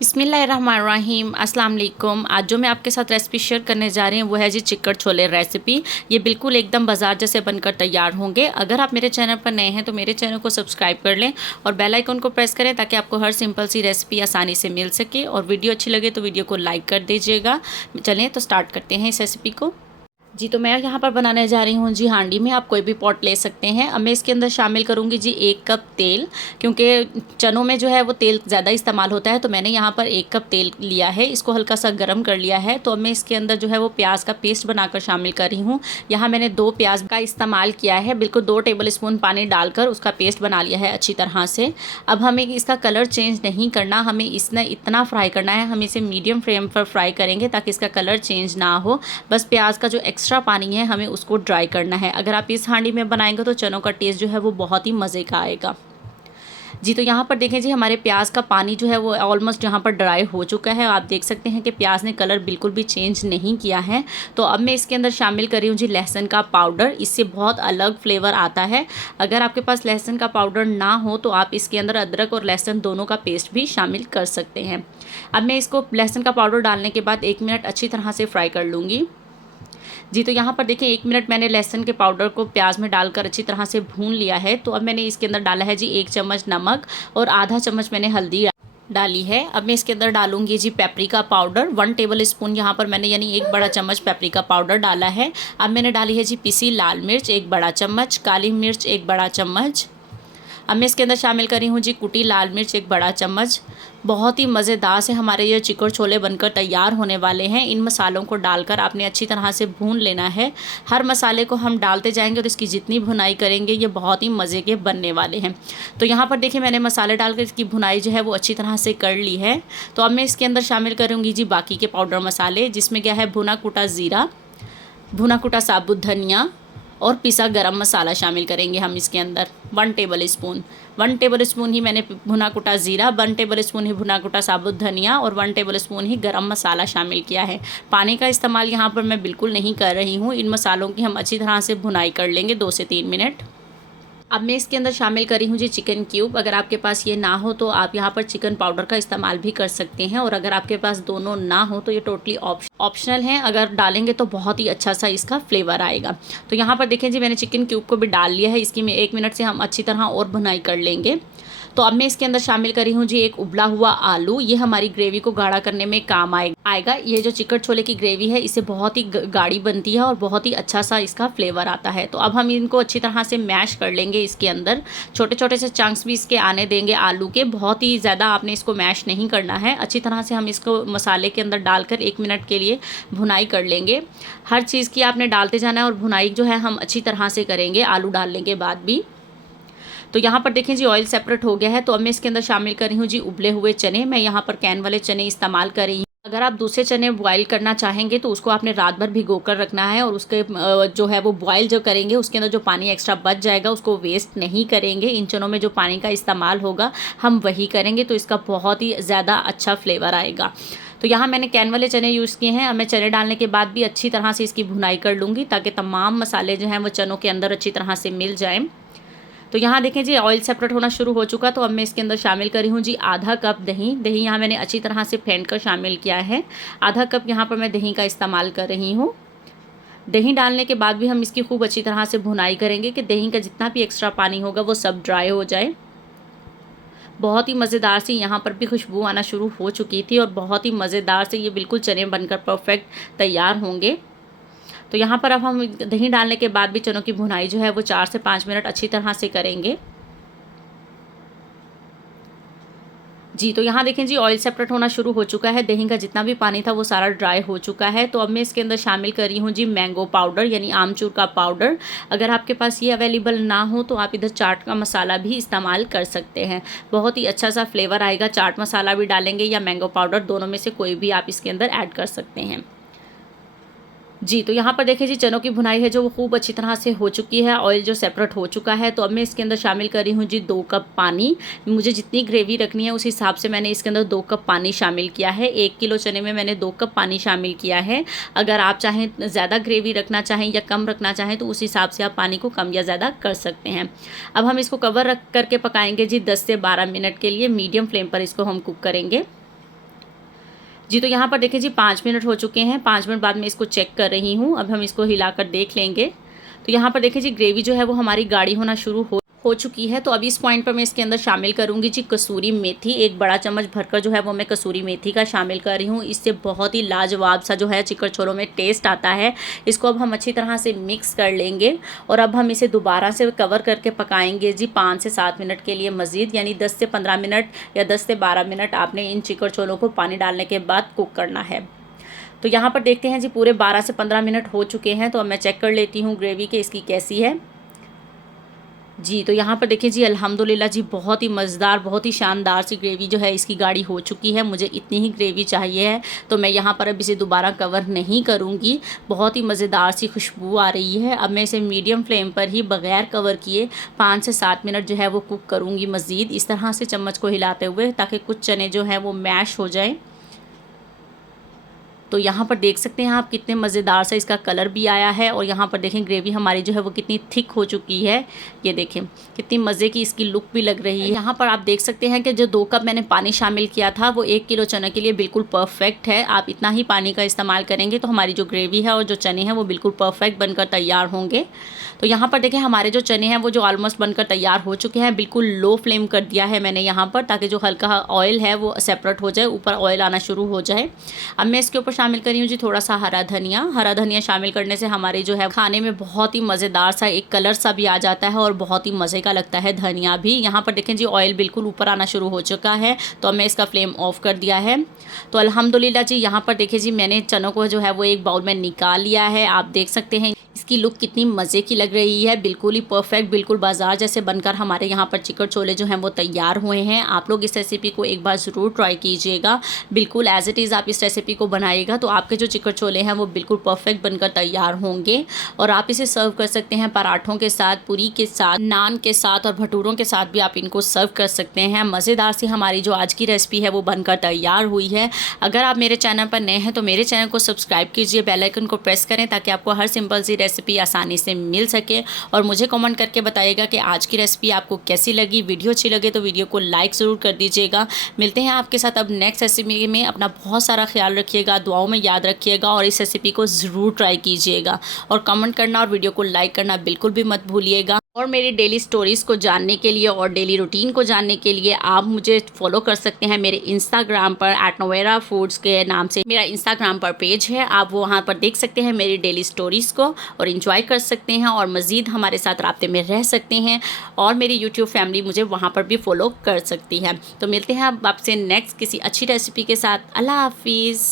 बिस्मिल्लाहिर्रहमानिर्रहीम अस्सलाम वालेकुम। आज जो मैं आपके साथ रेसिपी शेयर करने जा रही हूँ वो है जी चिकन छोले रेसिपी। ये बिल्कुल एकदम बाजार जैसे बनकर तैयार होंगे। अगर आप मेरे चैनल पर नए हैं तो मेरे चैनल को सब्सक्राइब कर लें और बेल आइकन को प्रेस करें ताकि आपको हर सिंपल सी रेसिपी आसानी से मिल सके। और वीडियो अच्छी लगे तो वीडियो को लाइक कर दीजिएगा। चलें तो स्टार्ट करते हैं इस रेसिपी को। जी तो मैं यहाँ पर बनाने जा रही हूँ जी हांडी में। आप कोई भी पॉट ले सकते हैं। अब मैं इसके अंदर शामिल करूँगी जी 1 कप तेल, क्योंकि चनों में जो है वो तेल ज़्यादा इस्तेमाल होता है। तो मैंने यहाँ पर 1 कप तेल लिया है, इसको हल्का सा गर्म कर लिया है। तो अब मैं इसके अंदर जो है वो प्याज का पेस्ट बनाकर शामिल कर रही हूँ। यहाँ मैंने 2 प्याज का इस्तेमाल किया है, बिल्कुल 2 टेबल स्पून पानी डालकर उसका पेस्ट बना लिया है अच्छी तरह से। अब हमें इसका कलर चेंज नहीं करना, हमें इसने इतना फ्राई करना है, हम इसे मीडियम फ्लेम पर फ्राई करेंगे ताकि इसका कलर चेंज ना हो। बस प्याज का जो एक्स्ट्रा पानी है हमें उसको ड्राई करना है। अगर आप इस हांडी में बनाएंगे तो चनों का टेस्ट जो है वो बहुत ही मज़े का आएगा। जी तो यहाँ पर देखें जी हमारे प्याज का पानी जो है वो ऑलमोस्ट यहाँ पर ड्राई हो चुका है। आप देख सकते हैं कि प्याज ने कलर बिल्कुल भी चेंज नहीं किया है। तो अब मैं इसके अंदर शामिल कर रही हूँ जी लहसुन का पाउडर। इससे बहुत अलग फ्लेवर आता है। अगर आपके पास लहसुन का पाउडर ना हो तो आप इसके अंदर अदरक और लहसुन दोनों का पेस्ट भी शामिल कर सकते हैं। अब मैं इसको लहसुन का पाउडर डालने के बाद 1 मिनट अच्छी तरह से फ्राई कर लूँगी। जी तो यहाँ पर देखिए 1 मिनट मैंने लहसुन के पाउडर को प्याज में डालकर अच्छी तरह से भून लिया है। तो अब मैंने इसके अंदर डाला है जी 1 चम्मच नमक और आधा चम्मच मैंने हल्दी डाली है। अब मैं इसके अंदर डालूंगी जी पेपरिका पाउडर 1 टेबल स्पून यहाँ पर मैंने यानी 1 बड़ा चम्मच पेपरिका पाउडर डाला है। अब मैंने डाली है जी पिसी लाल मिर्च 1 बड़ा चम्मच, काली मिर्च 1 बड़ा चम्मच। अब मैं इसके अंदर शामिल करी हूँ जी कुटी लाल मिर्च 1 बड़ा चम्मच। बहुत ही मज़ेदार से हमारे ये चिकन छोले बनकर तैयार होने वाले हैं। इन मसालों को डालकर आपने अच्छी तरह से भून लेना है। हर मसाले को हम डालते जाएंगे और इसकी जितनी भुनाई करेंगे ये बहुत ही मज़े के बनने वाले हैं। तो यहाँ पर देखिए मैंने मसाले डालकर इसकी भुनाई जो है वो अच्छी तरह से कर ली है। तो अब मैं इसके अंदर शामिल करूँगी जी बाकी के पाउडर मसाले, जिसमें क्या है भुना कुटा ज़ीरा, भुना कुटा साबुत धनिया और पिसा गरम मसाला शामिल करेंगे हम इसके अंदर 1 टेबल स्पून। 1 टेबल स्पून ही मैंने भुना कुटा ज़ीरा, 1 टेबल स्पून ही भुना कुटा साबुत धनिया और 1 टेबल स्पून ही गरम मसाला शामिल किया है। पानी का इस्तेमाल यहाँ पर मैं बिल्कुल नहीं कर रही हूँ। इन मसालों की हम अच्छी तरह से भुनाई कर लेंगे 2 से 3 मिनट। अब मैं इसके अंदर शामिल करी हूँ जी चिकन क्यूब। अगर आपके पास ये ना हो तो आप यहाँ पर चिकन पाउडर का इस्तेमाल भी कर सकते हैं। और अगर आपके पास दोनों ना हो तो ये टोटली ऑप्शनल है, अगर डालेंगे तो बहुत ही अच्छा सा इसका फ्लेवर आएगा। तो यहाँ पर देखें जी मैंने चिकन क्यूब को भी डाल लिया है। इसकी 1 मिनट से हम अच्छी तरह और भुनाई कर लेंगे। तो अब मैं इसके अंदर शामिल करी हूँ जी एक उबला हुआ आलू। ये हमारी ग्रेवी को गाढ़ा करने में काम आएगा। ये जो चिकन छोले की ग्रेवी है इससे बहुत ही गाढ़ी बनती है और बहुत ही अच्छा सा इसका फ्लेवर आता है। तो अब हम इनको अच्छी तरह से मैश कर लेंगे। इसके अंदर छोटे छोटे से चंक्स भी इसके आने देंगे आलू के। बहुत ही ज़्यादा आपने इसको मैश नहीं करना है। अच्छी तरह से हम इसको मसाले के अंदर डालकर 1 मिनट के लिए भुनाई कर लेंगे। हर चीज़ की आपने डालते जाना है और भुनाई जो है हम अच्छी तरह से करेंगे आलू डालने के बाद भी। तो यहाँ पर देखें जी ऑयल सेपरेट हो गया है। तो अब मैं इसके अंदर शामिल कर रही हूँ जी उबले हुए चने। मैं यहाँ पर कैन वाले चने इस्तेमाल कर रही हूँ। अगर आप दूसरे चने बॉईल करना चाहेंगे तो उसको आपने रात भर भिगो कर रखना है और उसके जो है वो बॉईल जो करेंगे उसके अंदर जो पानी एक्स्ट्रा बच जाएगा उसको वेस्ट नहीं करेंगे। इन चनों में जो पानी का इस्तेमाल होगा हम वही करेंगे, तो इसका बहुत ही ज़्यादा अच्छा फ्लेवर आएगा। तो यहाँ मैंने कैन वाले चने यूज़ किए हैं। अब मैं चने डालने के बाद भी अच्छी तरह से इसकी भुनाई कर लूँगी ताकि तमाम मसाले जो हैं वो चनों के अंदर अच्छी तरह से मिल जाएँ। तो यहाँ देखें जी ऑयल सेपरेट होना शुरू हो चुका। तो अब मैं इसके अंदर शामिल करी हूँ जी आधा कप दही। दही यहाँ मैंने अच्छी तरह से फेंट कर शामिल किया है। आधा कप यहाँ पर मैं दही का इस्तेमाल कर रही हूँ। दही डालने के बाद भी हम इसकी खूब अच्छी तरह से भुनाई करेंगे कि दही का जितना भी एक्स्ट्रा पानी होगा वो सब ड्राई हो जाए। बहुत ही मज़ेदार सी यहाँ पर भी खुशबू आना शुरू हो चुकी थी और बहुत ही मज़ेदार से ये बिल्कुल चने बनकर परफेक्ट तैयार होंगे। तो यहाँ पर अब हम दही डालने के बाद भी चनों की भुनाई जो है वो 4 से 5 मिनट अच्छी तरह से करेंगे। जी तो यहाँ देखें जी ऑयल सेपरेट होना शुरू हो चुका है। दही का जितना भी पानी था वो सारा ड्राई हो चुका है। तो अब मैं इसके अंदर शामिल कर रही हूँ जी मैंगो पाउडर यानी आमचूर का पाउडर। अगर आपके पास ये अवेलेबल ना हो तो आप इधर चाट का मसाला भी इस्तेमाल कर सकते हैं। बहुत ही अच्छा सा फ्लेवर आएगा। चाट मसाला भी डालेंगे या मैंगो पाउडर, दोनों में से कोई भी आप इसके अंदर ऐड कर सकते हैं। जी तो यहाँ पर देखिए जी चनों की भुनाई है जो वो खूब अच्छी तरह से हो चुकी है। ऑयल जो सेपरेट हो चुका है। तो अब मैं इसके अंदर शामिल कर रही हूँ जी 2 कप पानी। मुझे जितनी ग्रेवी रखनी है उस हिसाब से मैंने इसके अंदर 2 कप पानी शामिल किया है। 1 किलो चने में मैंने 2 कप पानी शामिल किया है। अगर आप चाहें ज़्यादा ग्रेवी रखना चाहें या कम रखना चाहें तो उस हिसाब से आप पानी को कम या ज़्यादा कर सकते हैं। अब हम इसको कवर रख करके पकाएंगे जी 10 से 12 मिनट के लिए। मीडियम फ्लेम पर इसको हम कुक करेंगे। जी, तो यहाँ पर देखिए जी 5 मिनट हो चुके हैं। 5 मिनट बाद मैं इसको चेक कर रही हूँ। अब हम इसको हिलाकर देख लेंगे। तो यहाँ पर देखिए जी ग्रेवी जो है वो हमारी गाढ़ी होना शुरू हो चुकी है। तो अभी इस पॉइंट पर मैं इसके अंदर शामिल करूँगी जी कसूरी मेथी। एक बड़ा चम्मच भरकर जो है वो मैं कसूरी मेथी का शामिल कर रही हूँ। इससे बहुत ही लाजवाब सा जो है चिकन छोलों में टेस्ट आता है। इसको अब हम अच्छी तरह से मिक्स कर लेंगे और अब हम इसे दोबारा से कवर करके पकाएंगे जी 5 से 7 मिनट के लिए मज़ीद, यानी 10 से 15 मिनट या 10 से 12 मिनट आपने इन चिकन छोलों को पानी डालने के बाद कुक करना है। तो यहाँ पर देखते हैं जी पूरे 12 से 15 मिनट हो चुके हैं। तो अब मैं चेक कर लेती हूँ ग्रेवी के इसकी कैसी है। जी, तो यहाँ पर देखिए जी अल्हम्दुलिल्लाह जी बहुत ही मज़ेदार, बहुत ही शानदार सी ग्रेवी जो है इसकी गाढ़ी हो चुकी है। मुझे इतनी ही ग्रेवी चाहिए है, तो मैं यहाँ पर अब इसे दोबारा कवर नहीं करूँगी। बहुत ही मज़ेदार सी खुशबू आ रही है। अब मैं इसे मीडियम फ्लेम पर ही बग़ैर कवर किए 5 से 7 मिनट जो है वो कुक करूँगी मज़ीद, इस तरह से चम्मच को हिलाते हुए, ताकि कुछ चने जो हैं वो मैश हो जाएँ। तो यहाँ पर देख सकते हैं आप कितने मज़ेदार सा इसका कलर भी आया है और यहाँ पर देखें ग्रेवी हमारी जो है वो कितनी थिक हो चुकी है। ये देखें कितनी मज़े की इसकी लुक भी लग रही है। यहाँ पर आप देख सकते हैं कि जो 2 कप मैंने पानी शामिल किया था वो 1 किलो चने के लिए बिल्कुल परफेक्ट है। आप इतना ही पानी का इस्तेमाल करेंगे तो हमारी जो ग्रेवी है और जो चने हैं वो बिल्कुल परफेक्ट बनकर तैयार होंगे। तो यहाँ पर देखें हमारे जो चने हैं वो जो ऑलमोस्ट बनकर तैयार हो चुके हैं। बिल्कुल लो फ्लेम कर दिया है मैंने यहाँ पर, ताकि जो हल्का ऑयल है वो सेपरेट हो जाए, ऊपर ऑयल आना शुरू हो जाए। अब मैं इसके ऊपर शामिल करी हूँ जी थोड़ा सा हरा धनिया। हरा धनिया शामिल करने से हमारे जो है खाने में बहुत ही मज़ेदार सा एक कलर सा भी आ जाता है और बहुत ही मज़े का लगता है धनिया भी। यहाँ पर देखें जी ऑयल बिल्कुल ऊपर आना शुरू हो चुका है, तो अब मैं इसका फ्लेम ऑफ कर दिया है। तो अल्हम्दुलिल्लाह जी यहाँ पर देखिए जी मैंने चनों को जो है वो एक बाउल में निकाल लिया है। आप देख सकते हैं इसकी लुक कितनी मज़े की लग रही है, बिल्कुल ही परफेक्ट, बिल्कुल बाजार जैसे बनकर हमारे यहाँ पर चिकन छोले जो हैं वो तैयार हुए हैं। आप लोग इस रेसिपी को एक बार ज़रूर ट्राई कीजिएगा। बिल्कुल एज़ इट इज़ आप इस रेसिपी को बनाइएगा तो आपके जो चिकन छोले हैं वो बिल्कुल परफेक्ट बनकर तैयार होंगे। और आप इसे सर्व कर सकते हैं पराठों के साथ, पूरी के साथ, नान के साथ और भटूरों के साथ भी आप इनको सर्व कर सकते हैं। मज़ेदार सी हमारी जो आज की रेसिपी है वो बनकर तैयार हुई है। अगर आप मेरे चैनल पर नए हैं तो मेरे चैनल को सब्सक्राइब कीजिए, बेल आइकन को प्रेस करें ताकि आपको हर सिंपल सी रेसिपी आसानी से मिल सके। और मुझे कमेंट करके बताइएगा कि आज की रेसिपी आपको कैसी लगी। वीडियो अच्छी लगे तो वीडियो को लाइक ज़रूर कर दीजिएगा। मिलते हैं आपके साथ अब नेक्स्ट रेसिपी में। अपना बहुत सारा ख्याल रखिएगा, दुआओं में याद रखिएगा और इस रेसिपी को ज़रूर ट्राई कीजिएगा। और कमेंट करना और वीडियो को लाइक करना बिल्कुल भी मत भूलिएगा। और मेरी डेली स्टोरीज़ को जानने के लिए और डेली रूटीन को जानने के लिए आप मुझे फॉलो कर सकते हैं मेरे इंस्टाग्राम पर @नोवेरा फूड्स के नाम से मेरा इंस्टाग्राम पर पेज है। आप वहाँ पर देख सकते हैं मेरी डेली स्टोरीज़ को और इंजॉय कर सकते हैं और मज़ीद हमारे साथ राब्ते में रह सकते हैं। और मेरी यूट्यूब फैमिली मुझे वहाँ पर भी फॉलो कर सकती है। तो मिलते हैं अब आपसे नेक्स्ट किसी अच्छी रेसिपी के साथ। अल्लाह हाफिज़।